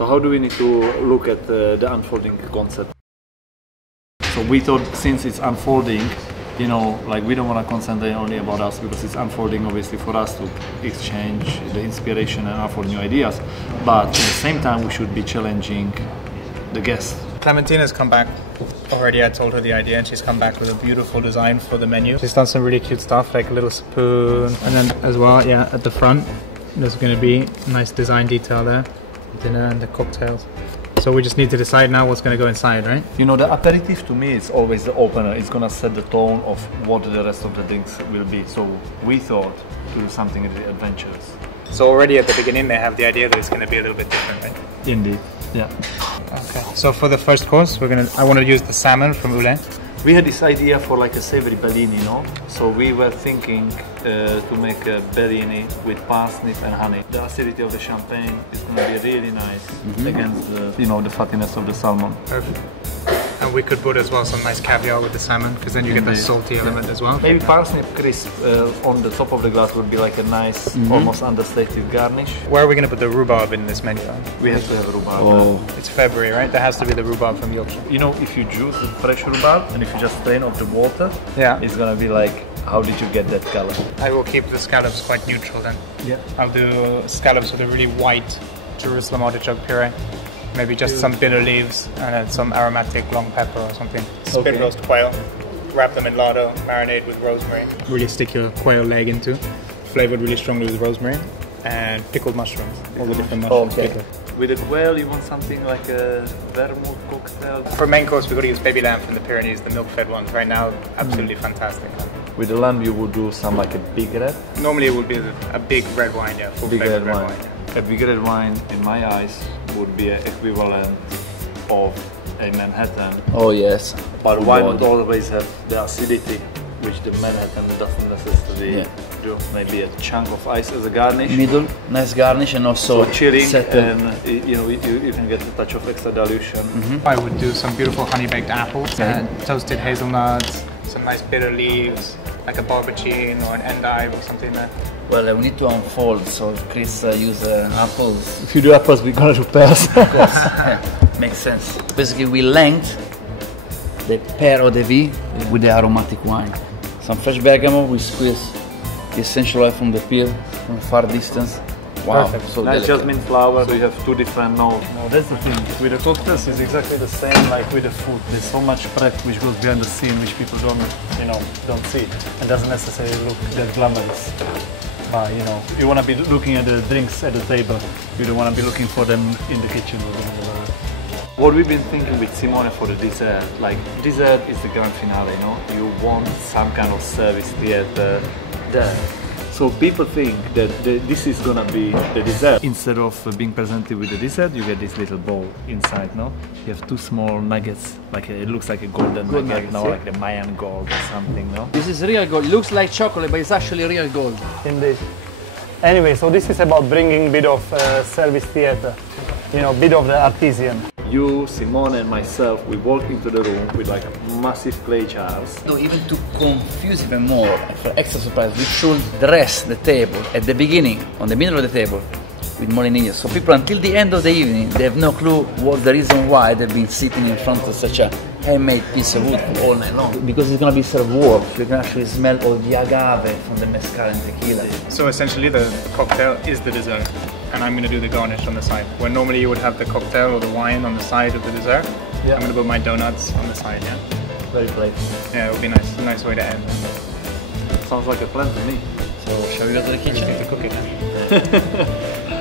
So how do we need to look at the unfolding concept? So we thought, since it's unfolding, you know, like we don't want to concentrate only about us, because it's unfolding obviously for us to exchange the inspiration and unfold new ideas, but at the same time we should be challenging the guests. Clementina's come back already. I told her the idea and she's come back with a beautiful design for the menu. She's done some really cute stuff, like a little spoon, and then as well, yeah, at the front there's going to be a nice design detail there, dinner and the cocktails. So we just need to decide now what's going to go inside, right? You know, the aperitif to me is always the opener. It's going to set the tone of what the rest of the drinks will be. So we thought to do something really adventurous. So already at the beginning they have the idea that it's going to be a little bit different, right? Indeed, yeah. Okay. So for the first course, I want to use the salmon from Roux. We had this idea for like a savory bellini, you know? So we were thinking to make a bellini with parsnip and honey. The acidity of the champagne is going to be really nice against the, you know, the fattiness of the salmon. Perfect. And we could put as well some nice caviar with the salmon, because then you get the salty element as well. Maybe parsnip crisp on the top of the glass would be like a nice, almost understated garnish. Where are we going to put the rhubarb in this menu? We have to have a rhubarb. Oh. It's February, right? There has to be the rhubarb from Yorkshire. You know, if you juice the fresh rhubarb and if you just strain off the water, yeah, it's going to be like, how did you get that color? I will keep the scallops quite neutral then. Yeah. I'll do scallops with a really white Jerusalem artichoke puree. Maybe just some bitter leaves and then some aromatic long pepper or something. Spit roast quail, wrap them in lardo, marinade with rosemary. Really stick your quail leg into, flavored really strongly with rosemary, and pickled mushrooms. All the different mushrooms pickled. With the quail, you want something like a vermouth cocktail? For main course, we've got to use baby lamb from the Pyrenees, the milk-fed ones. Right now, absolutely fantastic. With the lamb, you would do some like a big red? Normally it would be a big red wine, yeah, full big flavored red wine. Yeah. A big red wine, in my eyes, would be an equivalent of a Manhattan. Oh yes. But wine would always have the acidity, which the Manhattan doesn't necessarily do. Maybe a chunk of ice as a garnish. Middle, nice garnish, and also so chilling, and you know, you can get a touch of extra dilution. I would do some beautiful honey-baked apples, toasted hazelnuts, some nice bitter leaves, like a barbecuing or an endive or something there. Well, we need to unfold, so Chris use apples. If you do apples, we're gonna do pears. Of course, makes sense. Basically, we length the pear eau de vie with the aromatic wine. Some fresh bergamot, we squeeze the essential oil from the peel from a far distance. Wow, perfect. so nice delicate. jasmine flower, so you have two different notes. No, that's the thing. With the cocktails, it's exactly the same like with the food. There's so much prep which goes behind the scene, which people don't see, and doesn't necessarily look that glamorous. But you know, you want to be looking at the drinks at the table. You don't want to be looking for them in the kitchen or whatever. What we've been thinking with Simone for the dessert, like dessert is the grand finale, you know? You want some kind of service theater there. So people think that this is gonna be the dessert. Instead of being presented with the dessert, you get this little bowl inside, no? You have two small nuggets, like it looks like a golden nugget, no? Like the Mayan gold or something, no? This is real gold. It looks like chocolate, but it's actually real gold. Indeed. Anyway, so this is about bringing a bit of service theater, you know, a bit of the artesian. You, Simone and myself, we walk into the room with like massive clay jars. So even to confuse even more, for extra surprise, we should dress the table at the beginning, on the middle of the table, with molinillos. So people until the end of the evening, they have no clue what the reason why they've been sitting in front of such a handmade piece of wood all night long. Because it's going to be served warm, so you can actually smell all the agave from the mezcal and tequila. So essentially the cocktail is the dessert, and I'm going to do the garnish on the side. Where normally you would have the cocktail or the wine on the side of the dessert, I'm going to put my donuts on the side, yeah? Very playful. Yeah, it would be nice, a nice way to end. Sounds like a plan to me. So shall we go to the kitchen? To cook it.